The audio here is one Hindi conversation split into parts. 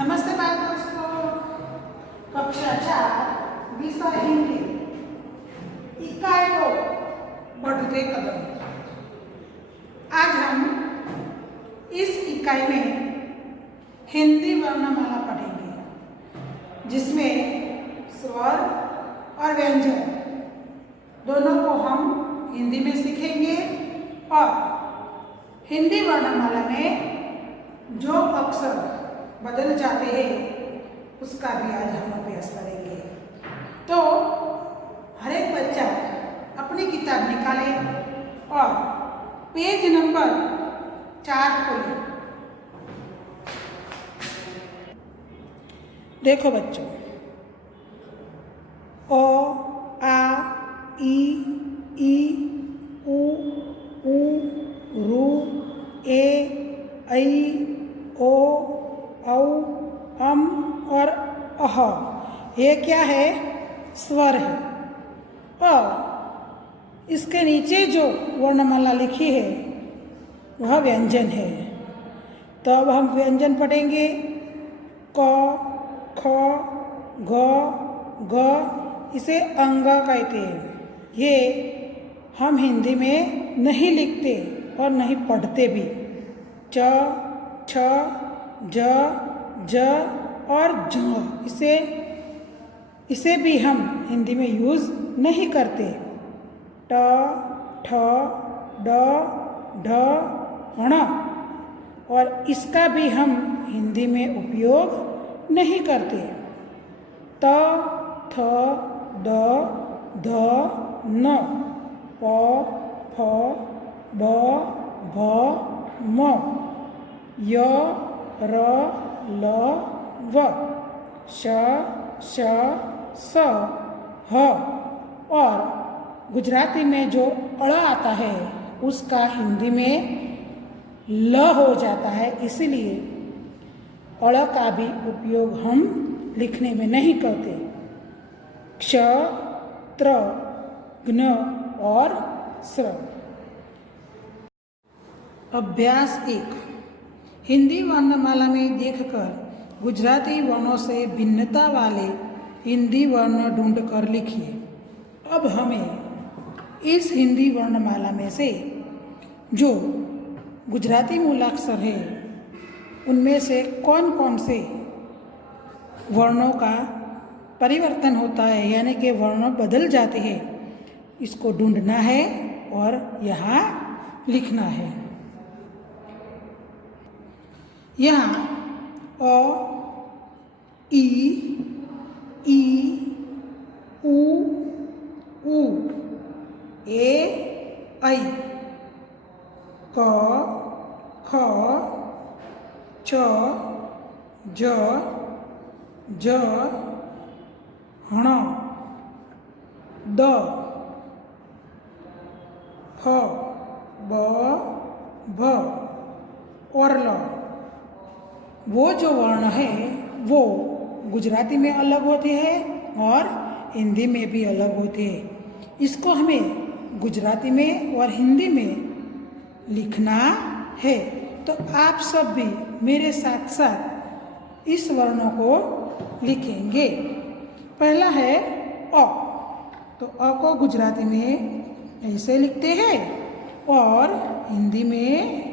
नमस्ते बाल दोस्तों, कक्षा 4 विषय हिंदी इकाई 2 बढ़ते कदम। आज हम इस इकाई में हिंदी वर्णमाला पढ़ेंगे, जिसमें स्वर और व्यंजन दोनों को हम हिंदी में सीखेंगे और हिंदी वर्णमाला में जो अक्षर बदल जाते हैं उसका भी आज हम अभ्यास करेंगे। तो हर एक बच्चा अपनी किताब निकाले और पेज नंबर 4 खोले। देखो बच्चों, ओ आ ई ई उ ऊ रू ए ऐ ओ औ अम और अह, ये क्या है? स्वर है। और इसके नीचे जो वर्णमाला लिखी है वह व्यंजन है। तो अब हम व्यंजन पढ़ेंगे। क ख ग घ, इसे अंग कहते हैं। ये हम हिंदी में नहीं लिखते और नहीं पढ़ते भी। च छ ज ज और झ, इसे भी हम हिंदी में यूज़ नहीं करते। ट ठ ड ढ ण, और इसका भी हम हिंदी में उपयोग नहीं करते। त थ द ध न, प फ ब भ म, य र ल व, श श स ह, और गुजराती में जो अड़ आता है उसका हिंदी में ल हो जाता है, इसलिए अड़ का भी उपयोग हम लिखने में नहीं करते। क्ष त्र घ्न और स्र। अभ्यास 1। हिंदी वर्णमाला में देखकर गुजराती वर्णों से भिन्नता वाले हिंदी वर्ण ढूंढकर लिखिए। अब हमें इस हिंदी वर्णमाला में से जो गुजराती मूलाक्षर है उनमें से कौन कौन से वर्णों का परिवर्तन होता है, यानी कि वर्ण बदल जाते हैं, इसको ढूंढना है और यहाँ लिखना है। यहाँ अ ई उ ऊ ए ऐ, क ख च ज ज ण द फ ब भ और ल, वो जो वर्ण है वो गुजराती में अलग होते हैं और हिंदी में भी अलग होते हैं। इसको हमें गुजराती में और हिंदी में लिखना है। तो आप सब भी मेरे साथ साथ इस वर्णों को लिखेंगे। पहला है अ। तो अ को गुजराती में ऐसे लिखते हैं और हिंदी में।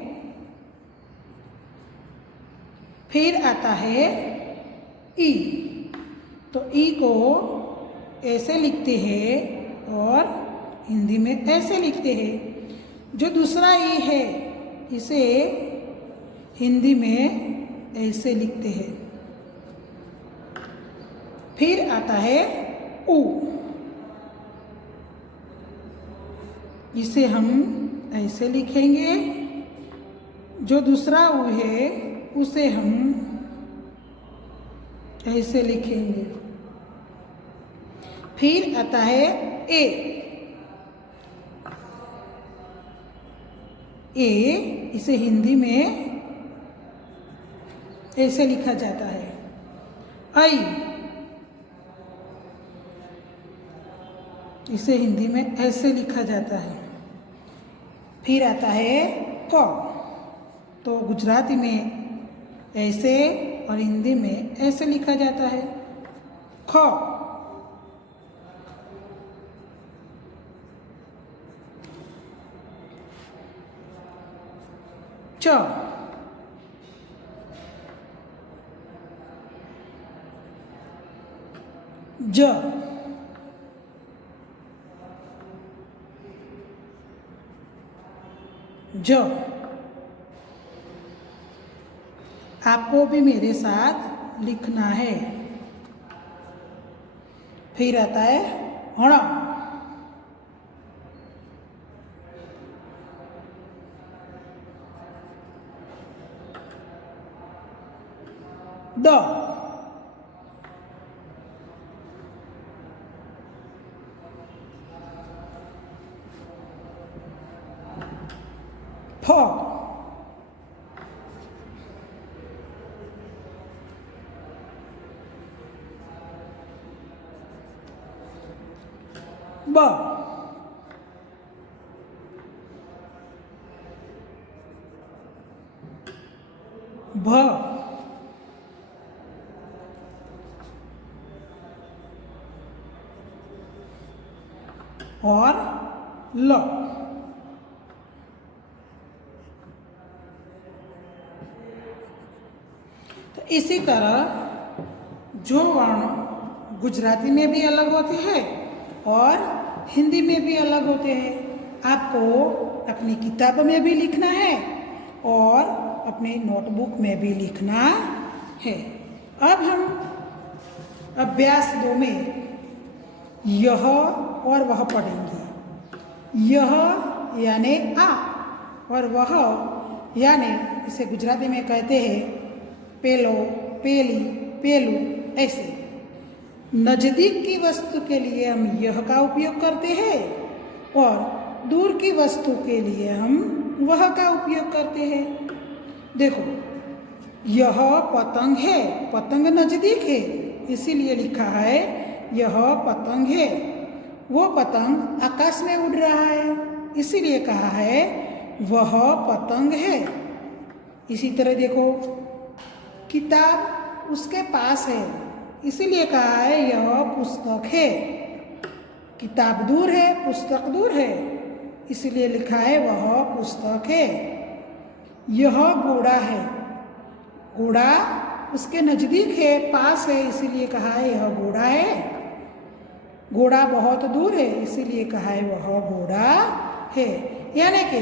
फिर आता है ई। तो ई को ऐसे लिखते हैं और हिंदी में ऐसे लिखते हैं। जो दूसरा ई है इसे हिंदी में ऐसे लिखते हैं। फिर आता है उ। इसे हम ऐसे लिखेंगे। जो दूसरा उ है उसे हम ऐसे लिखेंगे। फिर आता है ए। ए, इसे हिंदी में ऐसे लिखा जाता है। ऐ, इसे हिंदी में ऐसे लिखा जाता है। फिर आता है क। तो गुजराती में ऐसे और हिंदी में ऐसे लिखा जाता है। ख, च, ज, ज। आपको भी मेरे साथ लिखना है। फिर आता है हण, ड, फ, ब, भ, और ल। तो इसी तरह जो वर्ण गुजराती में भी अलग होते हैं और हिंदी में भी अलग होते हैं, आपको अपनी किताब में भी लिखना है और अपने नोटबुक में भी लिखना है। अब हम अभ्यास 2 में यह और वह पढ़ेंगे। यह यानी आ और वह यानी इसे गुजराती में कहते हैं पेलो, पेली, पेलू। ऐसे नज़दीक की वस्तु के लिए हम यह का उपयोग करते हैं और दूर की वस्तु के लिए हम वह का उपयोग करते हैं। देखो, यह पतंग है, पतंग नज़दीक है इसीलिए लिखा है यह पतंग है। वो पतंग आकाश में उड़ रहा है इसीलिए कहा है वह पतंग है। इसी तरह देखो, किताब उसके पास है इसीलिए कहा है यह पुस्तक है। किताब दूर है, पुस्तक दूर है इसीलिए लिखा है वह पुस्तक है। यह घोड़ा है, घोड़ा उसके नज़दीक है, पास है इसीलिए कहा है यह घोड़ा है। घोड़ा बहुत दूर है इसीलिए कहा है वह घोड़ा है। यानी कि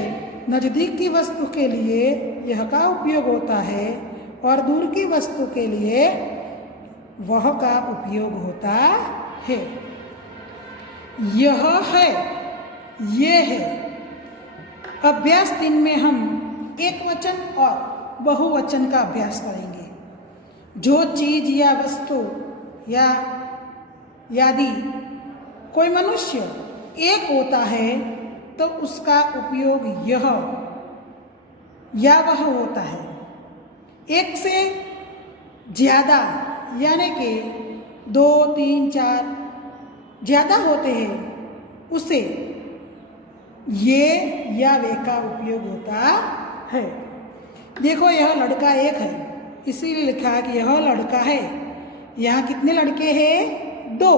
नज़दीक की वस्तु के लिए यह का उपयोग होता है और दूर की वस्तु के लिए वह का उपयोग होता है। यह है, ये है। अभ्यास 3 में हम एक वचन और बहुवचन का अभ्यास करेंगे। जो चीज या वस्तु या यदि कोई मनुष्य एक होता है तो उसका उपयोग यह या वह होता है। एक से ज़्यादा यानी कि 2, 3, 4 ज़्यादा होते हैं उसे ये या वे का उपयोग होता है। देखो, यह लड़का एक है इसीलिए लिखा है कि यह लड़का है। यहाँ कितने लड़के हैं? 2,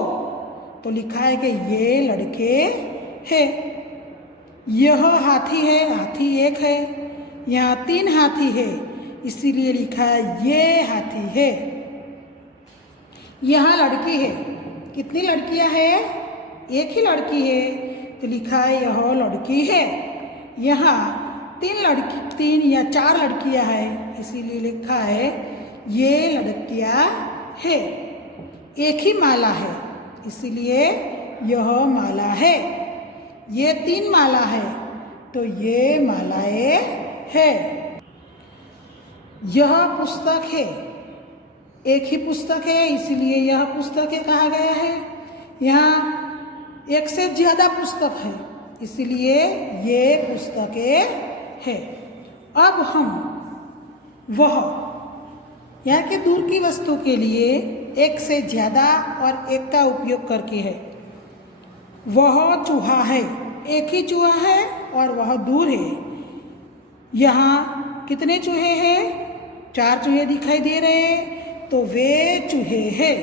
तो लिखा है कि ये लड़के हैं। यह हाथी है, हाथी एक है। यहाँ 3 हाथी है इसीलिए लिखा है ये हाथी है। यहाँ लड़की है, कितनी लड़कियाँ हैं? एक ही लड़की है तो लिखा है यह लड़की है। यहाँ 3 या 4 लड़कियाँ हैं इसीलिए लिखा है ये लड़कियाँ है। एक ही माला है इसीलिए यह माला है। ये 3 माला है तो ये मालाएं है। यह पुस्तक है, एक ही पुस्तक है इसीलिए यह पुस्तक है कहा गया है। यहाँ एक से ज़्यादा पुस्तक है इसलिए ये पुस्तकें है। अब हम वह यहाँ के दूर की वस्तु के लिए एक से ज़्यादा और एक का उपयोग करके है। वह चूहा है, एक ही चूहा है और वह दूर है। यहाँ कितने चूहे हैं? 4 चूहे दिखाई दे रहे हैं तो वे चूहे हैं।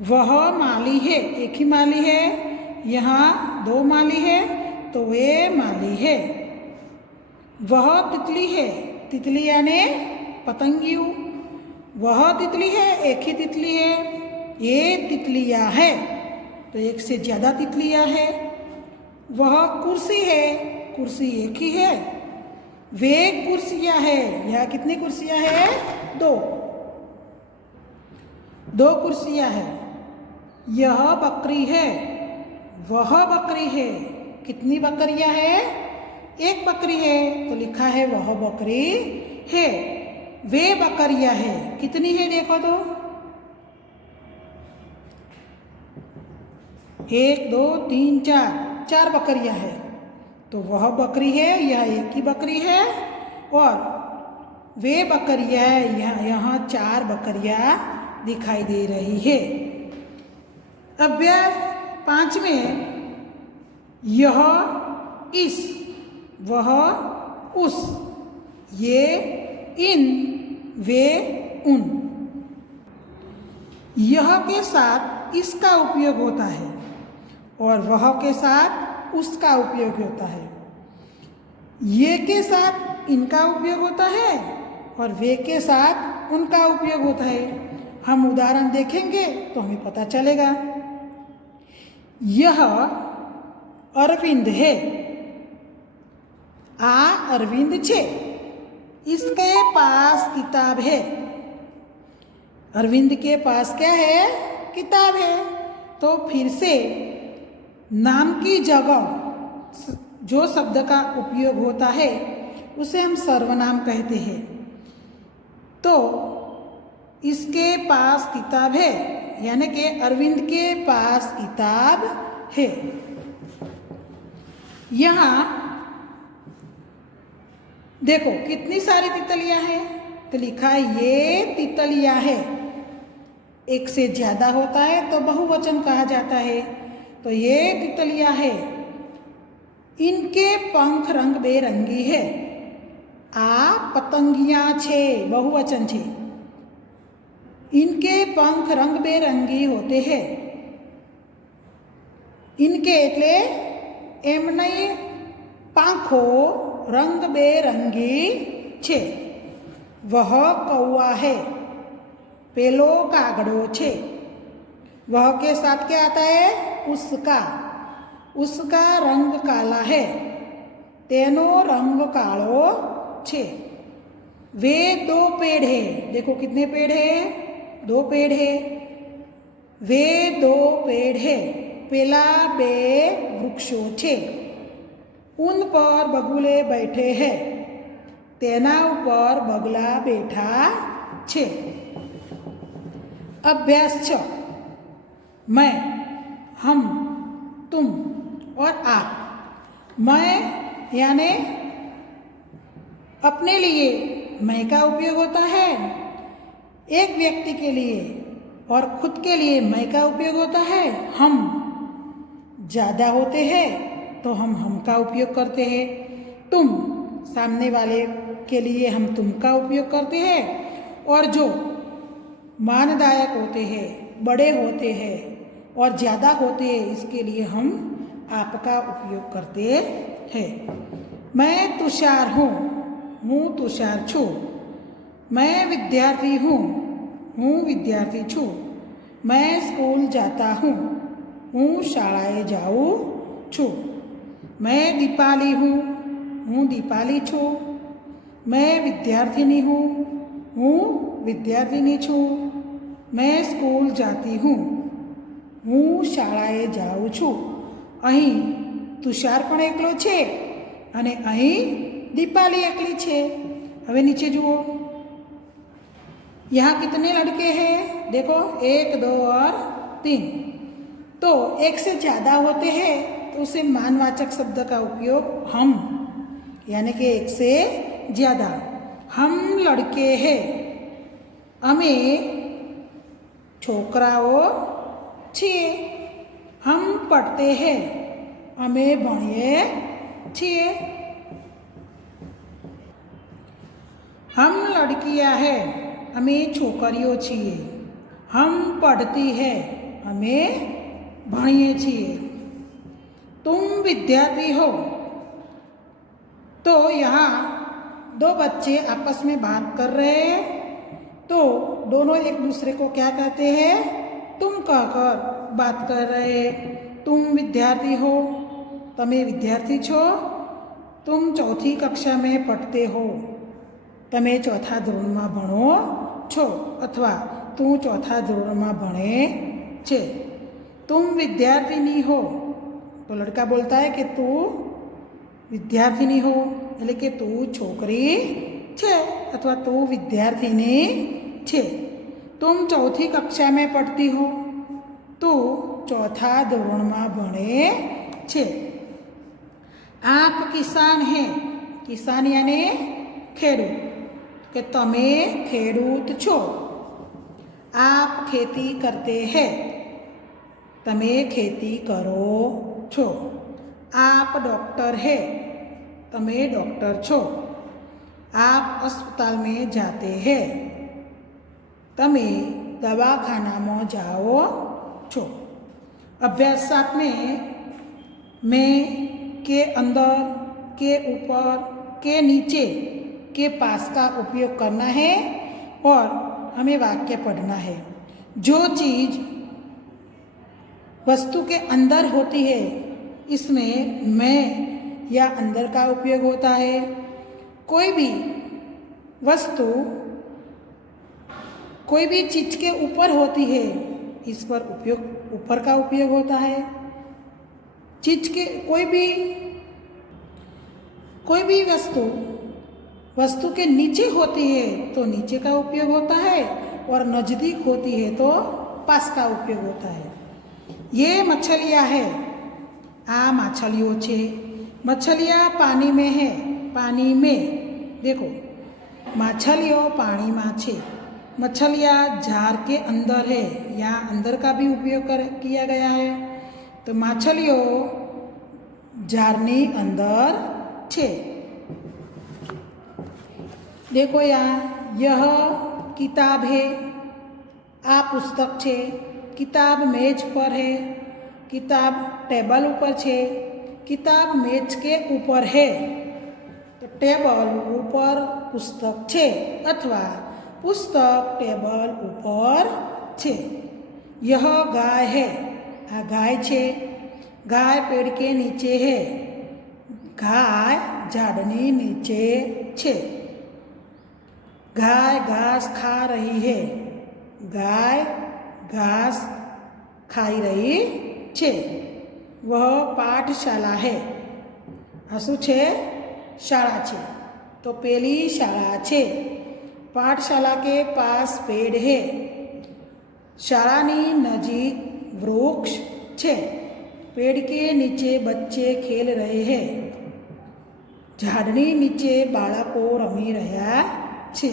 वह माली है, एक ही माली है, यहाँ 2 माली है तो वे माली है। वह तितली है, तितली यानी पतंगियों। वह तितली है, एक ही तितली है। ये तितलियाँ है तो एक से ज़्यादा तितलियाँ है। वह कुर्सी है, कुर्सी एक ही है। वे कुर्सियाँ है, यहाँ कितनी कुर्सियाँ है? 2 कुर्सियाँ है। यह बकरी है, वह बकरी है। कितनी बकरियाँ है? 1 बकरी है तो लिखा है वह बकरी है। वे बकरियाँ है, कितनी है देखो तो? 1 2 3 4 बकरियाँ है तो वह बकरी है, यह एक ही बकरी है। और वे बकरियाँ, यहाँ 4 बकरियाँ दिखाई दे रही है। अभ्यास 5 में यह इस, वह उस, ये इन, वे उन। यह के साथ इसका उपयोग होता है और वह के साथ उसका उपयोग होता है। ये के साथ इनका उपयोग होता है और वे के साथ उनका उपयोग होता है। हम उदाहरण देखेंगे तो हमें पता चलेगा। यह अरविंद है, अरविंद छे, इसके पास किताब है। अरविंद के पास क्या है? किताब है। तो फिर से नाम की जगह जो शब्द का उपयोग होता है उसे हम सर्वनाम कहते हैं। तो इसके पास किताब है यानी कि अरविंद के पास किताब है। यहाँ देखो कितनी सारी तितलियाँ हैं तो लिखा है ये तितलियाँ है। एक से ज़्यादा होता है तो बहुवचन कहा जाता है। तो ये तितलियाँ है। इनके पंख रंग बेरंगी है। पतंगियाँ छे, बहुवचन छे। इनके पंख रंग बेरंगी होते हैं। इनके એટલે એમની પાંખો रंग बेरंगी छे। वह कौआ है, पेलो कागड़ो छे। वह के साथ क्या आता है? उसका, उसका रंग काला है, तेनो रंग कालो छे। वे 2 पेड़ है, देखो कितने पेड़ है? 2 पेड़ है। वे 2 पेड़ है, पेला 2 वृक्षो छे। उन पर बगुले बैठे हैं, तेना ऊपर बगला बैठा छे। अभ्यास 6 मैं, हम, तुम और आप। मैं यानी अपने लिए मैं का उपयोग होता है, एक व्यक्ति के लिए और खुद के लिए मैं का उपयोग होता है। हम ज़्यादा होते हैं तो हम का उपयोग करते हैं। तुम सामने वाले के लिए हम तुम का उपयोग करते हैं। और जो मानदायक होते हैं, बड़े होते हैं और ज़्यादा होते हैं इसके लिए हम आपका उपयोग करते हैं। मैं तुषार हूँ, तुषार छू। मैं विद्यार्थी हूँ विद्यार्थी छू। मैं स्कूल जाता हूँ शालाए जाऊँ छू। मैं दीपाली हूँ दीपाली छू। मैं विद्यार्थिनी हूँ विद्यार्थिनी छू। मैं स्कूल जाती हूँ शालाए जाऊँ छू। અહીં तुषार પણ એકલો છે અને અહીં दीपाली એકલી છે। હવે નીચે જુઓ, यहाँ कितने लड़के हैं? देखो 1 2 और 3। तो एक से ज़्यादा होते हैं तो उसे मानवाचक शब्द का उपयोग हम यानी कि एक से ज़्यादा। हम लड़के हैं, अमे छोकराओ छीए। हम पढ़ते हैं, अमे भणीए छीए। हम लड़कियां हैं, अमे छोकरीओ छीए। हम पढ़ती है अमे भणीए छीए। तुम विद्यार्थी हो। तो यहाँ दो बच्चे आपस में बात कर रहे हैं, तो दोनों एक दूसरे को क्या कहते हैं, तुम कहकर बात कर रहे हैं। तुम विद्यार्थी हो, तमे विद्यार्थी छो। तुम चौथी कक्षा में पढ़ते हो, तमे चौथा धोरण में भणो छो, अथवा तू चौथा धोरण में भणे छे। तुम विद्यार्थिनी हो, तो लड़का बोलता है कि तू विद्यार्थिनी हो, એટલે કે તું છોકરી છે અથવા તું વિદ્યાર્થીની છે। तुम चौथी कक्षा में पढ़ती हो, तू चौथा धोरण में भणे छे। आप किसान हैं, किसान यानी खेडूत, के तमे खेडूत छो। आप खेती करते हैं, तमे खेती करो छो। आप डॉक्टर है, तमे डॉक्टर छो। आप अस्पताल में जाते हैं, तमे दवाखाना में जाओ छो। अभ्यास 7 में मैं के अंदर, के ऊपर, के नीचे, के पास का उपयोग करना है और हमें वाक्य पढ़ना है। जो चीज़ वस्तु के अंदर होती है, इसमें मैं या अंदर का उपयोग होता है। कोई भी वस्तु कोई भी चीज़ के ऊपर होती है, इस पर उपयोग ऊपर का उपयोग होता है। चीज़ के कोई भी वस्तु के नीचे होती है तो नीचे का उपयोग होता है, और नज़दीक होती है तो पास का उपयोग होता है। ये मछलियाँ है, आ मछलियों छे। मछलियाँ पानी में है, पानी में देखो मछलियों पानी में छे। मछलियाँ जार के अंदर है, यहाँ अंदर का भी उपयोग किया गया है, तो मछलियों जारनी अंदर छे। देखो यहाँ यह किताब है, आ पुस्तक छे। किताब मेज पर है, किताब टेबल ऊपर छे। किताब मेज के ऊपर है, तो टेबल ऊपर पुस्तक छे, अथवा पुस्तक टेबल ऊपर छे। यह गाय है, आ गाय छे। गाय पेड़ के नीचे है, गाय झाड़नी नीचे छे। गाय घास खा रही है, गाय घास खाई रही छे। वह पाठशाला है, आ शुं छे, शाळा छे, तो पेली शाळा छे। पाठशाला के पास पेड़ है, शाळानी नजीक वृक्ष छे। पेड़ के नीचे बच्चे खेल रहे हैं, झाड़नी नीचे बाळको रमी रह्या छे।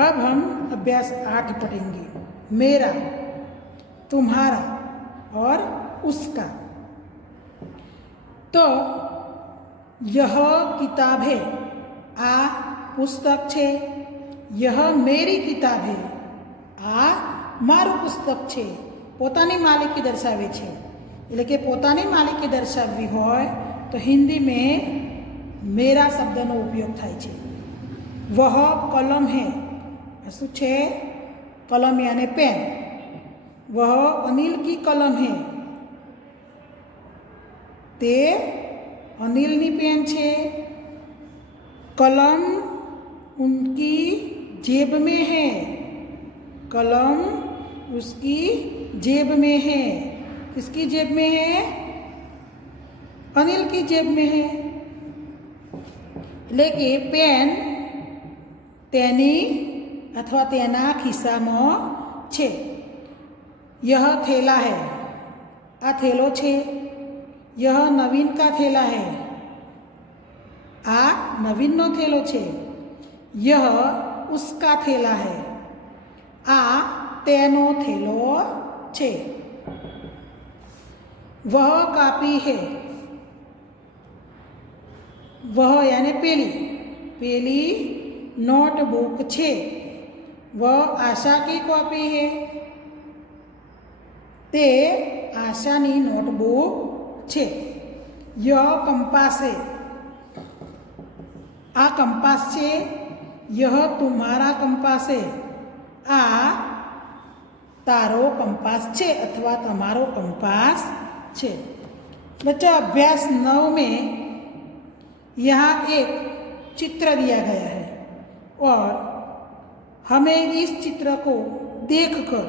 अब हम अभ्यास 8 पढ़ेंगे। मेरा, तुम्हारा और उसका। तो यह किताब है, आ पुस्तक छे। यह मेरी किताब है, आ मारू पुस्तक छे। पोतानी मालिकी दर्शावे छे, એટલે કે પોતાની માલિકી દર્શાવવી હોય તો हिंदी में मेरा शब्दનો उपयोग થાય છે। वह कलम है, શું છે, कलम यानी पेन। वह अनिल की कलम है, ते अनिलनी पेन छे। कलम उनकी जेब में है, कलम उसकी जेब में है। किसकी जेब में है, अनिल की जेब में है। लेकिन पेन तेनी अथवा तेना खिस्सामां छे। यह थैला है, आ थैलो छे। यह नवीन का थैला है, आ नवीननो थैलो छे। यह उसका थैला है, आ तेनो थैलो छे। वह कापी है, वह यानी पेली नोटबुक छे। वह आशा की कॉपी है। ते आशानी नोटबुक छे। यह कंपास है। आ कंपास छे। यह तुम्हारा कंपास है। आ तारो कंपास छे अथवा तमारो कंपास छे। बच्चा अभ्यास 9 में यहाँ एक चित्र दिया गया है और हमें इस चित्र को देखकर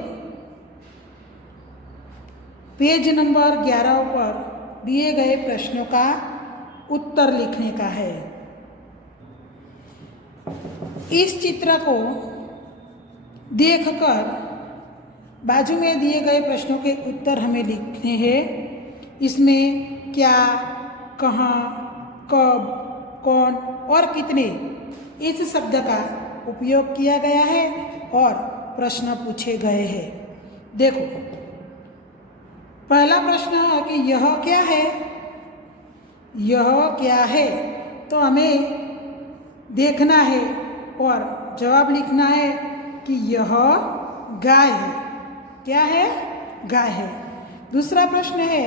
पेज नंबर 11 पर दिए गए प्रश्नों का उत्तर लिखने का है। इस चित्र को देखकर बाजू में दिए गए प्रश्नों के उत्तर हमें लिखने हैं। इसमें क्या, कहाँ, कब, कौन और कितने इस शब्द का उपयोग किया गया है और प्रश्न पूछे गए हैं। देखो, पहला प्रश्न है कि यह क्या है। यह क्या है तो हमें देखना है और जवाब लिखना है कि यह गाय है। क्या है? गाय है। दूसरा प्रश्न है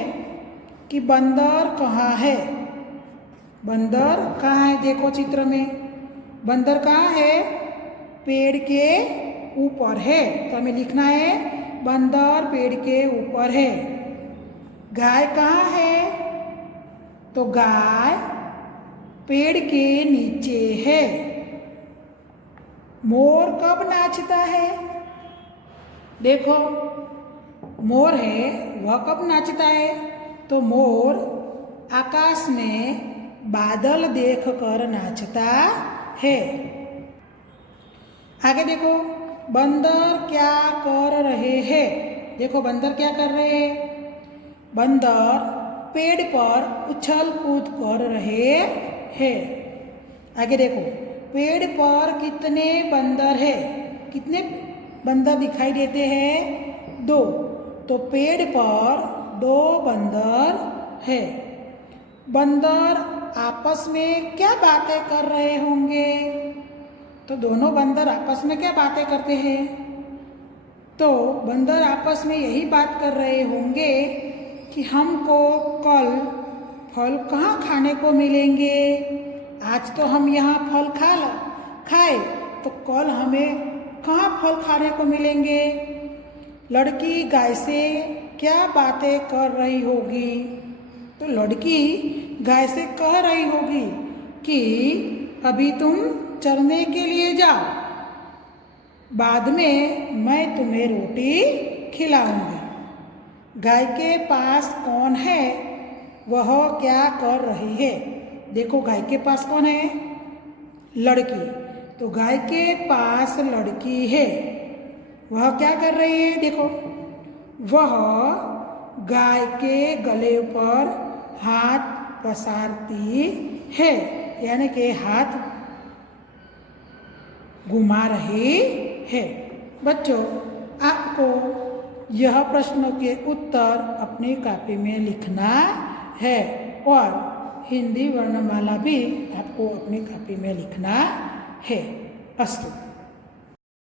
कि बंदर कहाँ है। बंदर कहाँ है? देखो चित्र में बंदर कहाँ है? पेड़ के ऊपर है। तो हमें लिखना है बंदर पेड़ के ऊपर है। गाय कहाँ है? तो गाय पेड़ के नीचे है। मोर कब नाचता है? देखो, मोर है वह कब नाचता है? तो मोर आकाश में बादल देखकर नाचता है। आगे देखो, बंदर क्या कर रहे हैं। देखो, बंदर क्या कर रहे हैं? बंदर पेड़ पर उछल कूद कर रहे हैं। आगे देखो, पेड़ पर कितने बंदर है? कितने बंदर दिखाई देते हैं? 2। तो पेड़ पर 2 बंदर है। बंदर आपस में क्या बातें कर रहे होंगे? तो दोनों बंदर आपस में क्या बातें करते हैं? तो बंदर आपस में यही बात कर रहे होंगे कि हमको कल फल कहाँ खाने को मिलेंगे। आज तो हम यहाँ फल खाए तो कल हमें कहाँ फल खाने को मिलेंगे। लड़की गाय से क्या बातें कर रही होगी? तो लड़की गाय से कह रही होगी कि अभी तुम चरने के लिए जाओ, बाद में मैं तुम्हें रोटी खिलाऊंगी। गाय के पास कौन है? वह क्या कर रही है? देखो, गाय के पास कौन है? लड़की। तो गाय के पास लड़की है। वह क्या कर रही है? देखो, वह गाय के गले पर हाथ पसारती है, यानी कि हाथ घुमा रही है। बच्चों, आपको यह प्रश्नों के उत्तर अपनी कॉपी में लिखना है और हिंदी वर्णमाला भी आपको अपनी कॉपी में लिखना है। अस्तु।